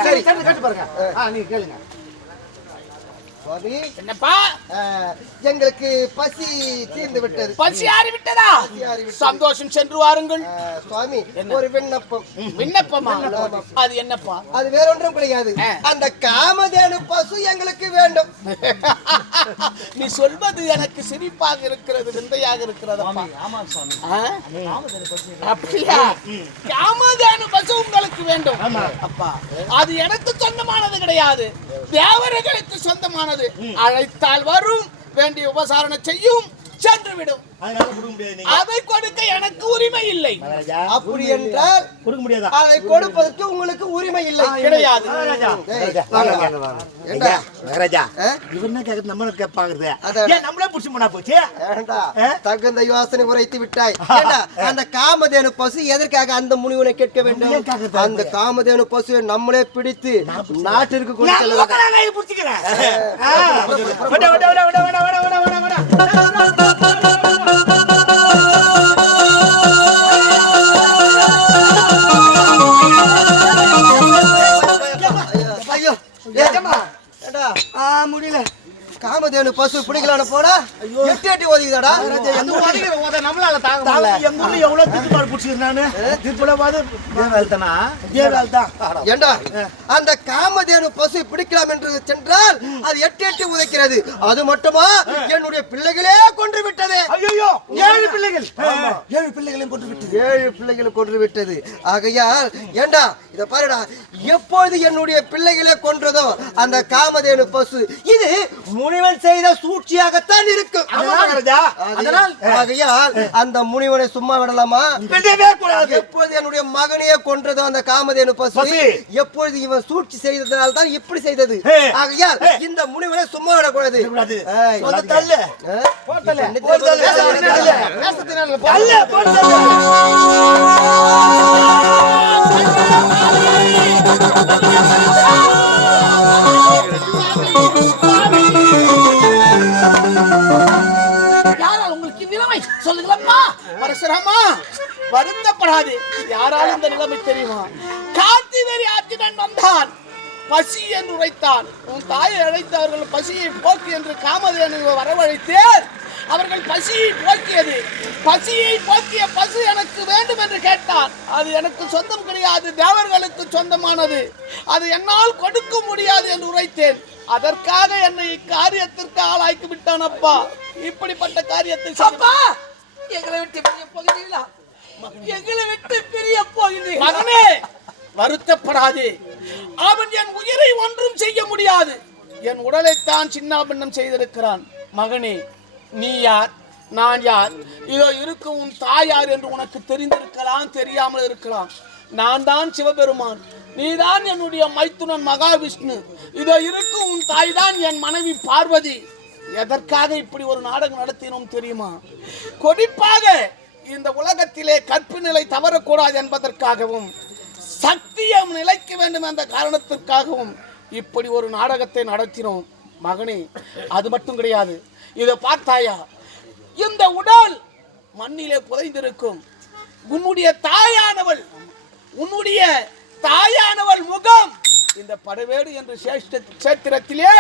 சரி கேட்டு பாருங்க. நீங்க கேளுங்க. சுவாமி என்னப்பா எங்களுக்கு பசி தீர்ந்து விட்டது. பசி ஆறிவிட்டதா? சந்தோஷம், சென்று வாருங்கள். சுவாமி ஒரு விண்ணப்பம். விண்ணப்பமா? அது என்னப்பா? அது வேற ஒன்றும் கிடையாது. அந்த காமதேனு பசு எங்களுக்கு வேண்டும். நீ சொல்வது எனக்கு சிரிப்பாக இருக்கிறது, விந்தையாக இருக்கிறது. அப்படியா? காமதேனு பசு உங்களுக்கு வேண்டும்? அப்பா, அது எனக்கு சொந்தமானது கிடையாது, தேவர்களுக்கு சொந்தமானது. அழைத்தால் வரும், வேண்டிய உபசாரணை செய்யும், சென்று விடும். அதை கொடுக்க எனக்கு உரிமை இல்லை. அப்படி என்றால் கொடுக்க முடியாது. அதை கொடுப்பதற்கு உங்களுக்கு உரிமை இல்லை. கிடையாது. தகுந்த யோசனை உரைத்து விட்டாய். அந்த காமதேனு பசு எதற்காக அந்த முனிவனை கேட்க வேண்டும்? அந்த காமதேனு பசுவை நம்மளே பிடித்து நாட்டிற்கு கொடுத்து முடியல. காமதேனு பசு பிடிக்கலான்னு போனா எட்டி எட்டி ஒதுக்குதாடா. நம்மளால ஏண்டா அந்த காமதேனு பசு பிடிக்கலாம் என்று சென்றால் அது எட்டி எட்டி உதைக்கிறது. அது மட்டுமா என்னுடைய பிள்ளைகளே கொன்று விட்டது. 7 பிள்ளைகள், 7 பிள்ளைகளையும் கொன்று விட்டது. 7 பிள்ளைகளை கொன்று விட்டது. ஆகையால் ஏண்டா இத பாருடா, எப்பொழுது என்னுடைய பிள்ளைகளே கொன்றதோ அந்த காமதேனு பசு இது முனிவன் செய்த சூழ்ச்சியாகத்தான் இருக்கும். ஆகையால் அந்த முனிவனை சும்மா விடலாமா? எப்பொழுது என்னுடைய மகனையே கொன்றதோ அந்த காமதேனு பசு, எப்பொழுது இவன் சூழ்ச்சி செய்ததனால் தான் இப்படி செய்தது. ஆகையால் இந்த முனிவனை சும்மா விடக்கூடாது. யாரால் உங்களுக்கு நிலைமை சொல்லுங்களப்பா. பரசுராமா, வருத்தப்படாது. யாராலும் இந்த நிலைமை தெரியுமா? கார்த்திவேரி ஆற்றினன் வந்தான், பசி என்று உரைத்தான். உன் தாயை அழைத்தவர்கள் பசியை போக்கு என்று காமதேனு வரவழைத்தேன். அவர்கள் பசியை போக்கியது. பசியை போக்கிய பசு எனக்கு வேண்டும் என்று கேட்டான். அது எனக்கு சொந்தம் கிடையாது, தேவர்களுக்கு சொந்தமானது. அது என்னால் கொடுக்க முடியாது என்று உரைத்தேன். அதற்காக என்னை காரியத்திற்கு ஆளாக்கி விட்டான். அப்பா, இப்படிப்பட்ட காரியத்தை அப்பா எங்களை விட்டு பிரிய போகிறீங்களா? எங்களை விட்டு பிரிய போகிறீர்கள். மகனே, வருத்தப்படாதே. அவன் என் உயிரை ஒன்றும் செய்ய முடியாது. என் உடலைத்தான் சின்னாபின்னம் செய்திருக்கிறான். மகனே, நீ யார், நான் யார், இதோ இருக்கும் உன் தாயார் என்று உனக்கு தெரிந்திருக்கலாம், தெரியாமல் இருக்கலாம். நான் தான் சிவபெருமான், நீதான் என்னுடைய மைத்துனன் மகாவிஷ்ணு. இதோ இருக்கும் உன் தாய் தான் என் மனைவி பார்வதி. எதற்காக இப்படி ஒரு நாடகம் நடத்தினோம் தெரியுமா? குறிப்பாக இந்த உலகத்திலே கற்பு நிலை தவறக்கூடாது என்பதற்காகவும், சத்தியம் நிலைக்க வேண்டும் என்ற காரணத்திற்காகவும் இப்படி ஒரு நாடகத்தை நடத்தினோம். மகனே, அது மட்டும் கிடையாது. இதை பார்த்தாயா? இந்த உடல் மண்ணிலே புதைந்திருக்கும். உன்னுடைய தாயானவள் முகம் இந்த படவேடு என்ற சேத்திரத்திலே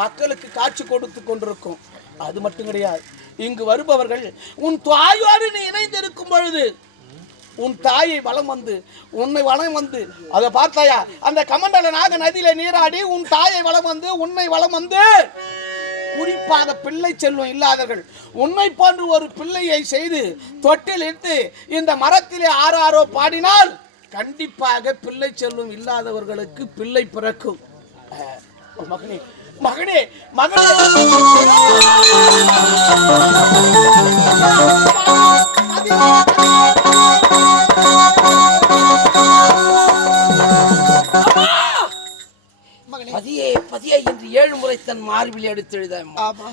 மக்களுக்கு காட்சி கொடுத்து கொண்டிருக்கும். அது மட்டும் கிடையாது. இங்கு வருபவர்கள் உன் தாயோடு நீ இணைந்திருக்கும் பொழுது உன் தாயை வலம் வந்து, உன்னை வலம் வந்து, அதை பார்த்தாயா? அந்த கமண்டல நாக நதியில நீராடி உன் தாயை வலம் வந்து, உன்னை வலம் வந்து, குறிப்பாக பிள்ளை செல்வம் இல்லாதவர்கள் உன்னை போன்று ஒரு பிள்ளையை செய்து தொட்டில் இட்டு இந்த மரத்திலே ஆறாரோ பாடினால் கண்டிப்பாக பிள்ளை செல்வம் இல்லாதவர்களுக்கு பிள்ளை பிறக்கும். மகனே மகனே மகனே, பதியே பதியே என்று 7 முறை தன் மார்பில் எடுத்து எழுத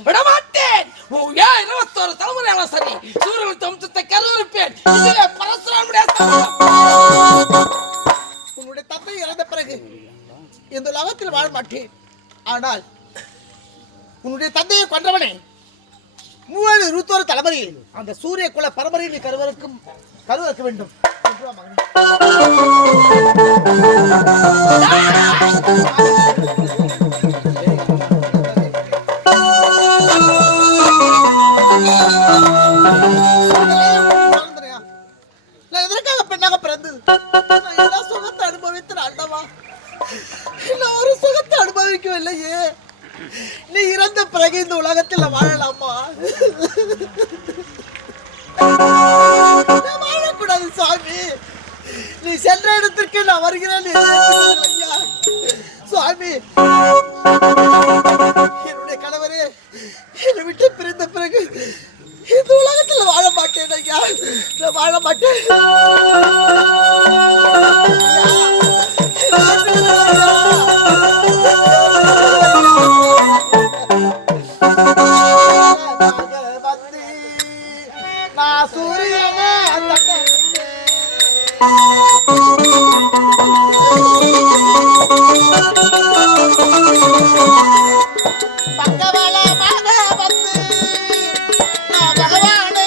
விடமாட்டேன். 21 தலைமுறையான சரி சூரியன் தம்சத்தை கருவிப்பேன். உன்னுடைய தந்தை இறந்த பிறகு இந்த உலகத்தில் வாழ மாட்டேன். ஆனால் உன்னுடைய தந்தையை கொன்றவனே, 21 தலைமுறையில் அந்த சூரிய குல பரம்பரையில் கருவறுக்க வேண்டும். நான் வருகிறேன் ஐயா. சுவாமி, என்னுடைய கணவரே என்னை விட்டு பிரிந்த பிறகு இந்த உலகத்தில் வாழ மாட்டேன் ஐயா. நான் வாழ மாட்டேன். நான் சூரியனே பக்கவளமாக வந்து நான் பகவானை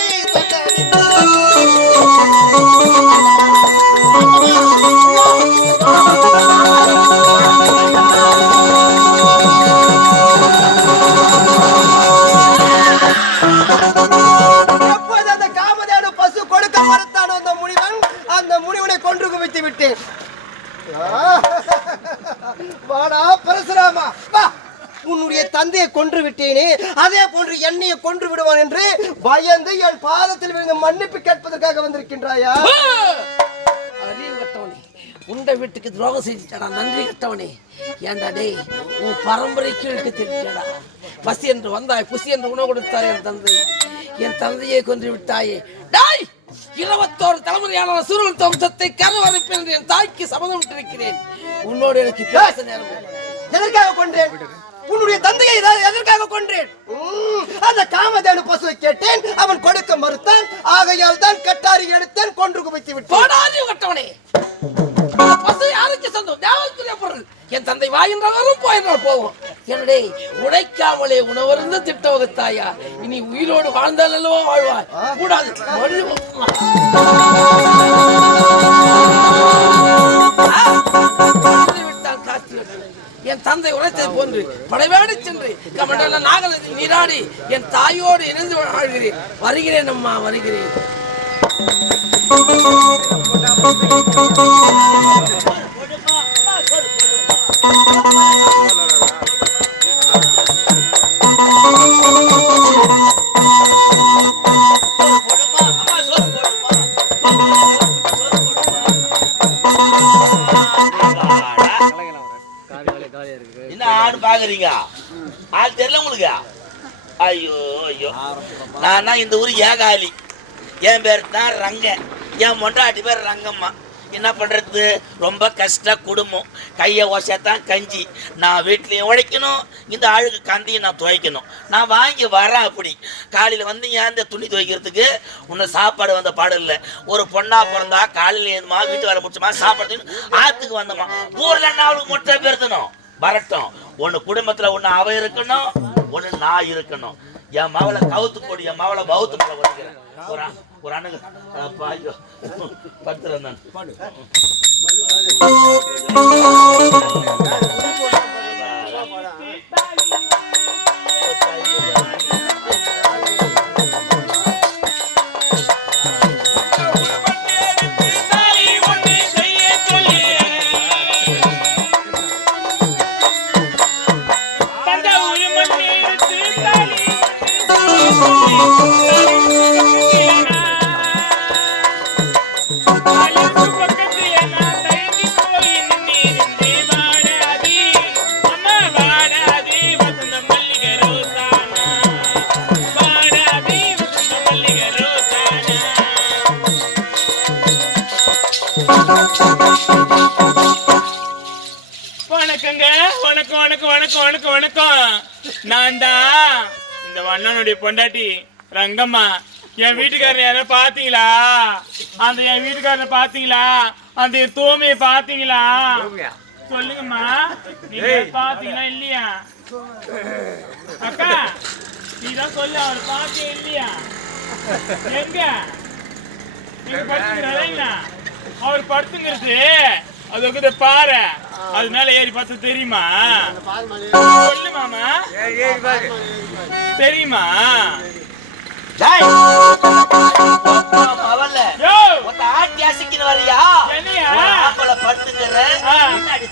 எப்போது அந்த காமதேனு பசு கொடுக்க மறுத்தானோ அந்த முனிவன், அந்த முனிவனை கொன்று குவித்து விட்டேன். வாடா பரசுராமா, வா. உன்னுடைய தந்தையை கொன்று விட்டேனே, அதே போன்று என்னையை கொன்று விடுவான் என்று பயந்து என் பாதத்தில் விழுந்து மன்னிப்பு கேட்பதற்காக வந்திருக்கின்றாயா? அறிவு கட்டவனே, உண்ட வீட்டுக்கு துரோகம் செஞ்சுட்டாடா. நன்றி கட்டவனே. ஏண்டா டேய், உன் பரம்பரைக்கு இழுக்க தெரிஞ்சாடா. பசி என்று வந்தாய், புசி என்று உணவு கொடுத்தார் என் தந்தை. என் தந்தையை கொன்று விட்டாயே. டாய், 21 தலைமுறையான சூழல் தோம்சத்தை கருவறைப்பேன் என்று என் தாய்க்கு சபதம் விட்டிருக்கிறேன். உன்னோடு எனக்கு பேச நேரம் இல்லை. எதற்காக கொன்றேன்? உன்னுடைய தந்தையை எதற்காக கொன்றேன்? அந்த காமதேனு பசுவை கேட்டேன், அவன் கொடுக்க மறுத்தான். ஆகையால் தான் கட்டாரி எடுத்தேன், கொன்று குவித்து விட்டேன். கட்டவனே, பசு யாருக்கு சொந்தம்? தேவனுக்குரிய பொருள். என் தந்தை வாயின்றாலும் போயின்றால் போவோம். என்னடே, உழைக்காமலே உணவருந்து திட்ட வகுத்தாயா. இனி உயிரோடு வாழ்ந்தால் அல்லவோ வாழ்வாய். கூடாது. விட்டான் காத்தியோடு. என் தந்தை உரைத்ததை போன்று படைவேடி சென்று கமண்டல நாகலத்தில் நீராடி என் தாயோடு இணைந்து வாழ்கிறேன். வருகிறேன் அம்மா, வருகிறேன். என்ன ஆடு பாக்குறீங்க? ஆள் தெரியல உங்களுக்கு? ஐயோ ஐயோ, நான் இந்த ஊர் ஏகாலி. என் பேர் தான் ரங்க, என் மொண்டாட்டி பேர் ரங்கம்மா. என்ன பண்ணுறது, ரொம்ப கஷ்ட குடும்பம். கையை ஓசைத்தான் கஞ்சி. நான் வீட்லேயும் உழைக்கணும், இந்த அழுகு கந்தையும் நான் துவைக்கணும். நான் வாங்கி வரேன். அப்படி காலையில் வந்து ஏன் இந்த துணி துவைக்கிறதுக்கு உன்னை சாப்பாடு வந்த பாடம் இல்லை. ஒரு பொண்ணா பிறந்தா காலையில் ஏதுமா வீட்டு வர முடிச்சுமா சாப்பாடு ஆற்றுக்கு வந்தோமா. ஊரில் என்ன அவளுக்கு மொட்டை பேர்த்தணும் வரட்டும். ஒன்று குடும்பத்தில் ஒன்று அவ இருக்கணும், ஒன்று நான் இருக்கணும். என் மவளை கவுத்து போடி, என் மவளை பௌத்து மலை வருகிறேன். ஒரு அண்ணங்க ஐயோ படுத்துறேன் நான். வணக்கங்க, வணக்கம் வணக்கம் வணக்கம் வணக்கம் வணக்கம். நான் தான் இந்த வண்ணனுடைய பொண்டாட்டி ரங்கம்மா. என் வீட்டுக்காரர் யார பாத்தீங்களா? அந்த என் வீட்டுக்காரரை பாத்தீங்களா? அந்த தூமையை பாத்தீங்களா? சொல்லுங்கம்மா, நீங்க பாத்தீங்களா இல்லையா? அக்கா நீதான் சொல்லு, அவர் பாத்தீங்க இல்லையா? எங்க நீங்க படுத்துங்கிறீங்களா? அவர் படுத்துங்கிறது அது பாரு, அது மேல ஏறி பார்த்து தெரியுமா? சொல்லு மாமா, தெரியுமா? ஆட்டி அசிக்கிற வரையா படுத்துக்கிறேன்.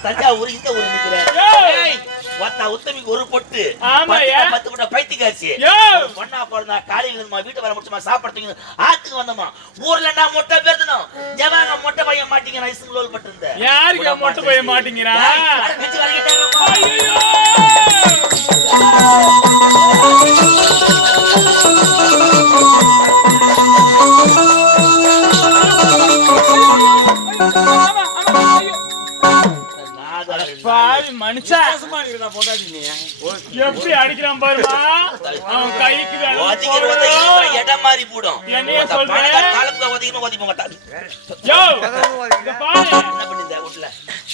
தஞ்சாவூர் இந்த ஊர் நிக்கிறேன் ஏய், ஒத்தா உத்தமிக்கு ஒரு பொட்டு ஆமாய்யா. 10 பொட்ட பைத்தியக்காச்சு யோ. பொண்ணா பிறந்தா காலையில இருந்துமா வீட்டு வர முடிச்சுமா சாப்பிடுறதுக்கு ஆத்துக்கு வந்தோமா ஊர்ல நான் மொட்டை பேர்த்தனும் ஜவாங்க மொட்டை பையன் மாட்டீங்க நான் இசுங்களோல் பட்டிருந்தேன் யாருக்கு மொட்டை போய் மாட்டீங்கிறா ஐயோ பாவி மனுஷா எப்படி அடிக்கிறான் பாருமா அவன் கைக்கு இடம் மாறி போடும் என்னைய சொல்றேன் காலத்துல ஒதுக்கணும் ஒதுக்க மாட்டாரு யோ இங்க பாரு என்ன பண்ணிருந்த வீட்டுல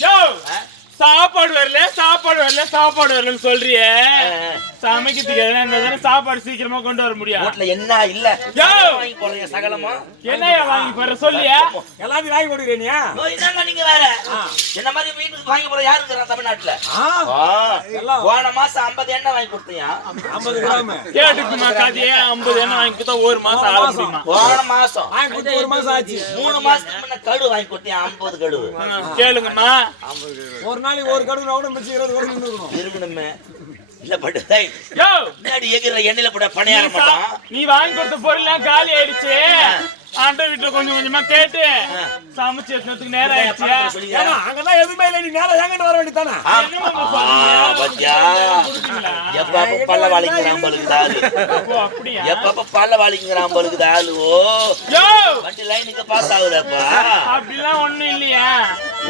யோ சாப்பாடு வரலன்னு சொல்றியே சமைக்கிறதுக்கு எதனா இருந்தா சாப்பாடு சீக்கிரமா கொண்டு வர முடியும் வீட்டுல என்ன இல்ல யோ வாங்கி போறீங்க சகலமா என்னையா வாங்கி போற சொல்லியா எல்லாத்தையும் வாங்கி கொடுக்குறீங்க என்னங்க நீங்க வேற என்ன மாதிரி வீட்டுக்கு வாங்கி போற யாரு இருக்கிறா தமிழ்நாட்டுல போன மாசம் 50 எண்ணெய் வாங்கி கொடுத்தியா 50 கிராம் கேட்டுக்குமா காதியே 50 எண்ணெய் வாங்கி கொடுத்தா ஒரு மாசம் ஆக முடியுமா போன மாசம் வாங்கி கொடுத்து ஒரு மாசம் ஆச்சு 3 மாசத்துக்கு முன்ன கடு வாங்கி கொடுத்தியா 50 கடு கேளுங்கம்மா ஒரு நாளைக்கு ஒரு கடுகு கூட மிச்சம் 20 கடுகு நின்னுக்கணும் இருக்கணுமே இல்ல பட்டு டேய் யோ முன்னாடி எகிற எண்ணெயில போட பணியார மாட்டான் நீ வாங்கி கொடுத்த பொருள்லாம் காலி ஆயிடுச்சு ஆண்ட வீட்டுல கொஞ்சம் கொஞ்சமா கேட்டு சமைச்சு எடுத்துறதுக்கு நேரம் ஆயிடுச்சு ஏன்னா அங்கதான் எதுவுமே இல்லை நீ நேரம் எங்கிட்டு வர வேண்டியதானே எப்ப பல்ல வாழிக்கிறான் பலுக்கு தாலு அப்படியா எப்ப பல்ல வாழிக்கிறான் பலுக்கு தாலு யோ வண்டி லைனுக்கு பாஸ் ஆகுறப்பா அப்படிலாம் ஒண்ணும் இல்லையா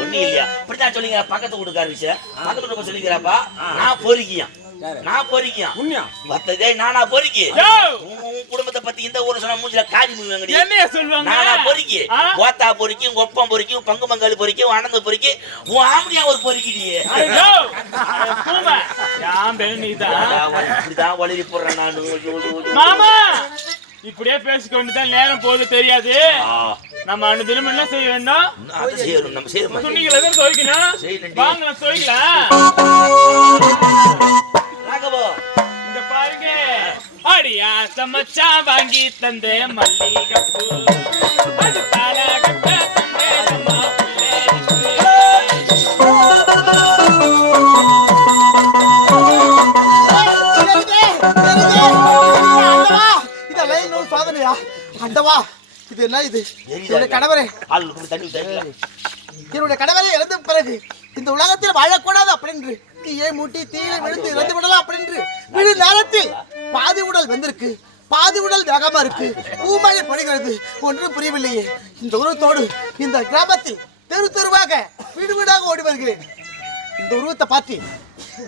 ஒண்ணு இல்லையா இப்படித்தான் சொல்லிங்க பக்கத்து வீட்டுக்கார விஷயம் பக்கத்து வீட்டுக்கு சொல்லிக்கிறாப்பா நான் பொறிக்கியா உண்மையா மத்ததே நானா பொறிக்கி யோ உன் குடும்பத்தை பத்தி இந்த ஊர் சொன்னா மூஞ்சில காரி மூவிங்கடி என்னைய சொல்லுவாங்க நானா பொறிக்கி ஓத்தா பொறிக்கி உங்க ஒப்பம் பொறிக்கி பங்கு பங்காளி பொறிக்கி ஆனந்த பொறிக்கி உன் ஆம்படியா ஒரு பொறிக்கிடியே யோ கூமா யாம் பெண்ணிதான் இப்படிதான் வளரி போடுறேன் நானு மாமா இப்படியே பேசிக்கொண்டுதான் நேரம் போகுது தெரியாது நம்ம அனுதினம் என்ன செய்ய வேண்டும் அது செய்யணும் நம்ம செய்யணும் துணிகளை தான் துவைக்கணும் வாங்க துவைக்கலாம் ராகவோ இங்க பாருங்க அடியா சமச்சா வாங்கி தந்தே மல்லிகைப்பூ அது தானா கட்ட தந்தே அம்மா சாதனையா அண்டவா இது என்ன இது என்னுடைய கணவரே என்னுடைய கணவரை இறந்த பிறகு இந்த உலகத்தில் வாழக்கூடாது அப்படின்னு தீயை மூட்டி தீயில விழுந்து இறந்து விடலாம் அப்படின்னு விழு நேரத்தில் பாதி உடல் வந்திருக்கு பாதி உடல் வேகமா இருக்கு பூமழை படுகிறது ஒன்றும் புரியவில்லையே இந்த உருவத்தோடு இந்த கிராமத்தில் தெரு தெருவாக வீடு வீடாக ஓடி வருகிறேன் இந்த உருவத்தை பார்த்து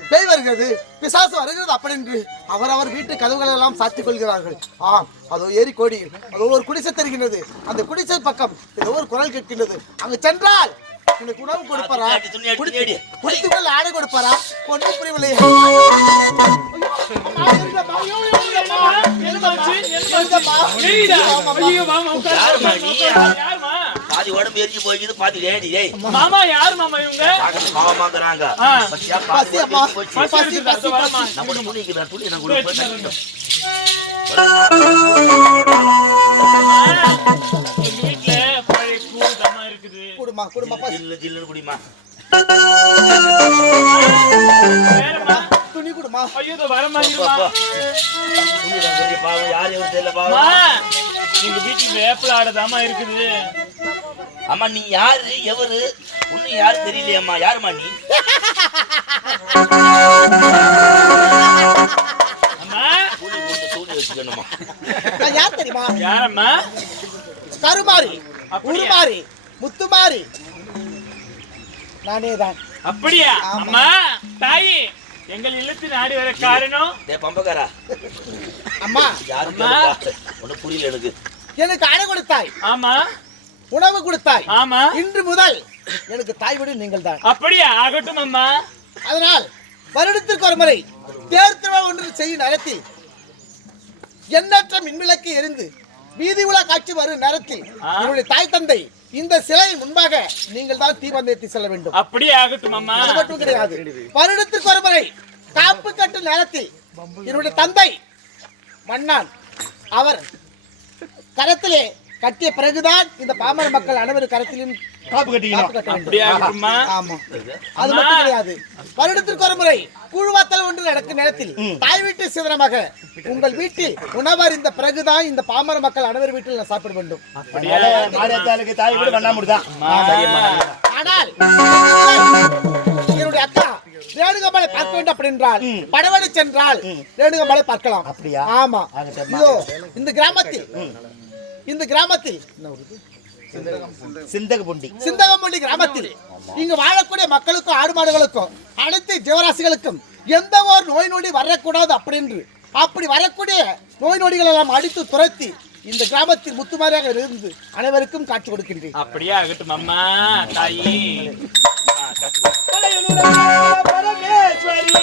பேய் வருகிறது பிசாசு வருகிறது அப்படின்னு அவர் வீட்டு கதவுகள் எல்லாம் சாத்திக் கொள்கிறார்கள் அதோ ஏரி கோடி அதோ ஒரு குடிசை தெரிகின்றது அந்த குடிசை பக்கம் ஏதோ ஒரு குரல் கேட்கின்றது அங்கு சென்றால் எனக்கு உணவு கொடுப்பாரா குடித்துக்குள்ள ஆடை கொடுப்பாரா ஒன்றும் புரியவில்லையே பாதி உடம்பு எரிஞ்சு போய்க்குது பாதி லேடி மாமா யாரு மாமா இவங்க மாமாங்கிறாங்க நம்ம துணிக்கிறேன் துணி நான் கொடுப்பேன் வீட்டுல பழைய கூட்டமா இருக்குது குடுமா குடுமா ஜில்லுன்னு குடிமா துணி குடுமா ஐயோ வர மாதிரி பாவம் யார் எவரும் தெரியல பாவம் எங்க வீட்டுல வேப்பல ஆடதாமா இருக்குது அம்மா நீ யாரு எவரு ஒண்ணு யாரு தெரியலையம்மா யாருமா நீ அம்மா துணி போட்டு தூணி வச்சுக்கணுமா யார் தெரியுமா யாரம்மா கருமாரி உருமாரி முத்துமாரி நானேதான் அப்படியா அம்மா தாயி எங்கள் இல்லத்தில் நாடி வர காரணம் பம்பக்காரா அம்மா யாருமா ஒன்னும் புரியல எனக்கு அடை கொடுத்தாய் ஆமா உணவு கொடுத்தாய் ஆமா இன்று முதல் எனக்கு தாய் விடு நீங்கள் தான் அப்படியா ஆகட்டும் அம்மா அதனால் வருடத்திற்கு ஒரு முறை தேர் திருவிழா ஒன்று செய்யும் நேரத்தில் எண்ணற்ற மின்விளக்கு எரிந்து வீதி உலா காட்சி வரும் நேரத்தில் என்னுடைய தாய் தந்தை இந்த சிலை முன்பாக நீங்கள் தான் தீபந்தேற்றி செல்ல வேண்டும் அப்படியே ஆகட்டும் அம்மா அது மட்டும் கிடையாது வருடத்திற்கு ஒரு முறை காப்பு கட்டு நேரத்தில் என்னுடைய தந்தை மன்னான் அவர் கரத்திலே கட்டிய பிறகுதான் இந்த பாமர மக்கள் அனைவரும் கரத்திலும் காப்பு கட்டிக்கணும். காப்பு கட்ட வேண்டும். அப்படியே ஆகட்டுமா? ஆமா. அது மட்டும் கிடையாது. வருடத்திற்கு ஒரு முறை கூழ்வாத்தல் ஒன்று நடக்கும் நேரத்தில் தாய் வீட்டு சிதறமாக உங்கள் வீட்டில் உணவறிந்த பிறகுதான் இந்த பாமர மக்கள் அனைவர் வீட்டில் நான் சாப்பிட வேண்டும். மாரியத்தாளுக்கு தாய் வீடு வண்ணாமுடிதான். ஆனால் என்னுடைய அக்கா ரேணுகம்மாளை பார்க்க வேண்டும் அப்படி என்றால் படவடி சென்றால் ரேணுகம்மாளை பார்க்கலாம். அப்படியா? ஆமா. இதோ இந்த கிராமத்தில் சிந்தகமுண்டி கிராமத்தில் இங்கு வாழக்கூடிய மக்களுக்கும் ஆடு மாடுகளுக்கும் அனைத்து ஜீவராசிகளுக்கும் எந்த ஒரு நோய் நொடி வரக்கூடாது அப்படி வரக்கூடிய நோய் நொடிகளை எல்லாம் அடித்து துரத்தி இந்த கிராமத்தில் முத்துமாரியாக இருந்து அனைவருக்கும் காட்சி கொடுக்கின்றேன். அப்படியே ஆகட்டும் அம்மா தாயி. பரமேஸ்வரி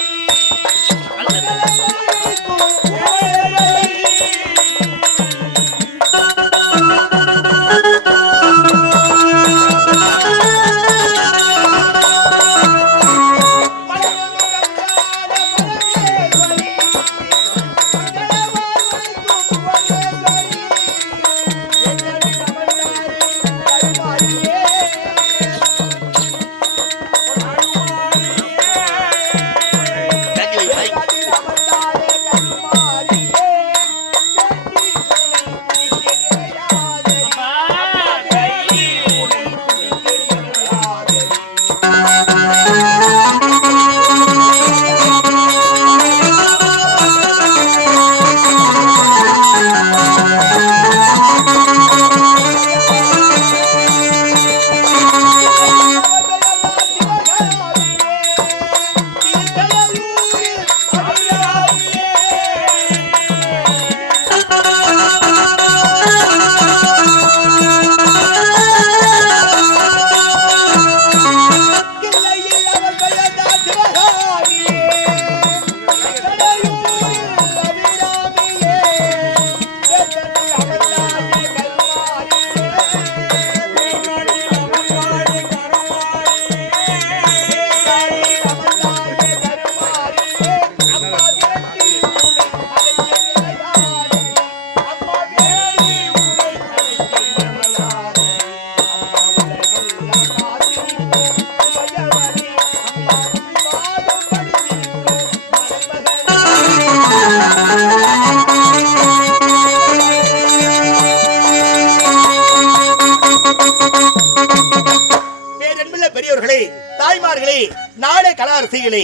பெரியவர்களே, தாய்மார்களே, நாடே கலாரசிகளே,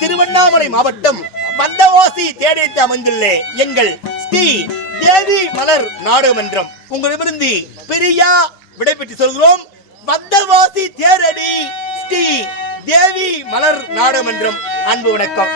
திருவண்ணாமலை மாவட்டம் வந்தவாசி தேடித்து அமைந்துள்ள எங்கள் ஸ்ரீ தேவி மலர் நாடகமன்றம் உங்களிடமிருந்து பெரியா விடைபெற்று சொல்கிறோம். வந்தவாசி தேரடி ஸ்ரீ தேவி மலர் நாடகமன்றம். அன்பு வணக்கம்.